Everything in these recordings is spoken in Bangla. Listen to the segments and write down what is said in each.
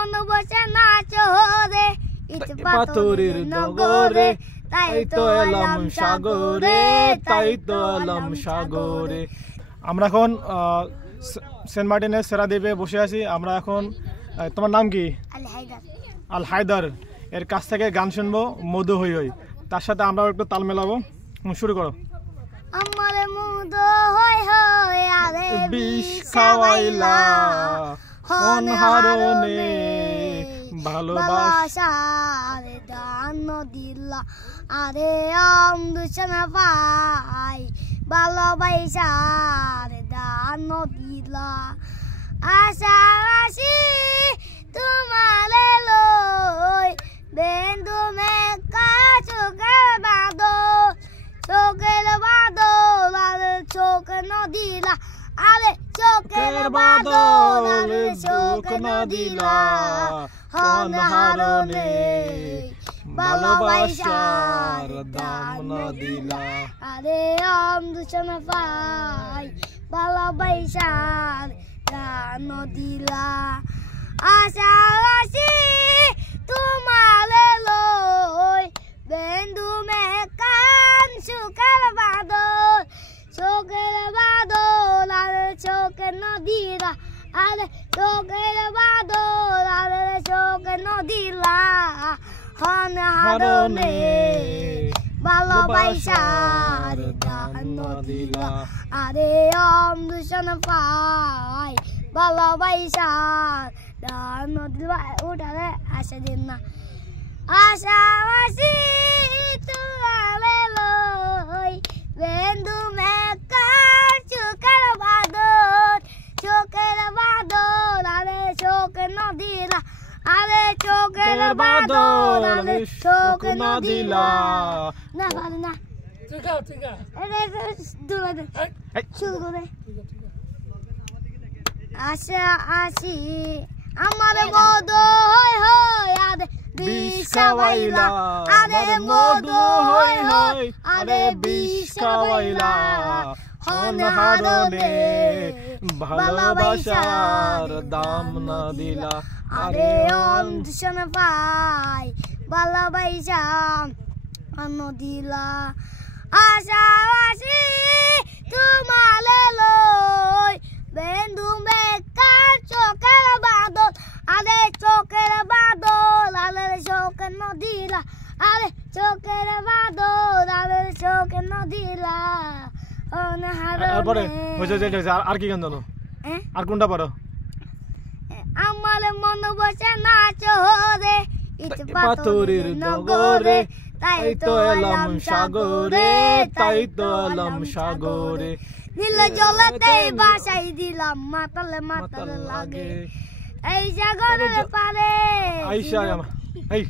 মন বসে নাচো রে ইট পাথরের নগরে তাই তো এলাম সাগরে তাই তো এলাম সাগরে। আমরা এখন সেন্ট মার্টিনের সেরাদ্বীপে বসে আছি। আমরা এখন তোমার নাম কি? আল হায়দার এর কাছ থেকে গান শুনবো মধু হই হই, তার সাথে আমরা একটু তাল মেলাবো। শুরু করো। আমার মধু হই হই আরে বিষ খাওয়াইলা অনহারণে ভালোবাসার দান দিলা আরে দূষণ পাই ভালোবাসার দান দিলা আশা আসি তোমার লই বেন্দু মেকা চোখের বাদল চোখের বাদল আরে চোখ নদিলা আরে চোখের বাদল আরে চোখ নদিলা অনহারণে ভালোবাসার দাম দিলা আরে দূষণ পাই ভালোবাসার দান দিলা আশা আসি তোমার লই বেন্দু মেকান সুখের বাদল চোখের বাদল আরে চোখের নদীরা আরে চোখের বাদল আরে চোখের নদীরা অনহারণে ভালোবাসার দান দিলা আরে দূষণ পাই ভালোবাসার দান দিলা উঠালে আশা দিন না আশা আসি তোমারে লই বেন্দু মেকার চোখের বাদল আরে চোখের নদীলা আরে চোখের বাদল আরে চোখ নদীলা না পারে না শুরু করে আশা আসি আমার মধু হই হই আরে বিষ খাওয়াইলা আরে মধু হই হই আরে বিষ খাওয়াইলা অনহারণে ভালোবাসার দাম না দিলা আরে দূষণ পাই ভালোবাসা দিলা আশা আসি তোমার লই বেন্দু মেকার চোখের বাদল আরে চোখের বাদল আরে চোখের নদীলা আরে চোখের বাদল আরে চোখের নদীলা আর কি গান জানো? আর কোনটা পারো? আমার মন বসে নাচো রে ইট পাথরের নগরে তাই তো এলাম সাগরে তাই তো এলাম সাগরে নীল জলতে বাসাই দিলাম মাতাল মাতাল লাগে এই সাগরের পারে আইসা এই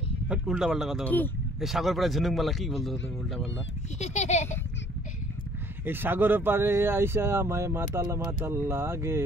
উল্টা পাল্টা কথা বলো। এই সাগর পাড়ে ঝিনুক মালা কি বলতো তুমি উল্টা পাল্টা? এই সাগরের পারে আইসা আমায় মাতাল মাতাল লাগে।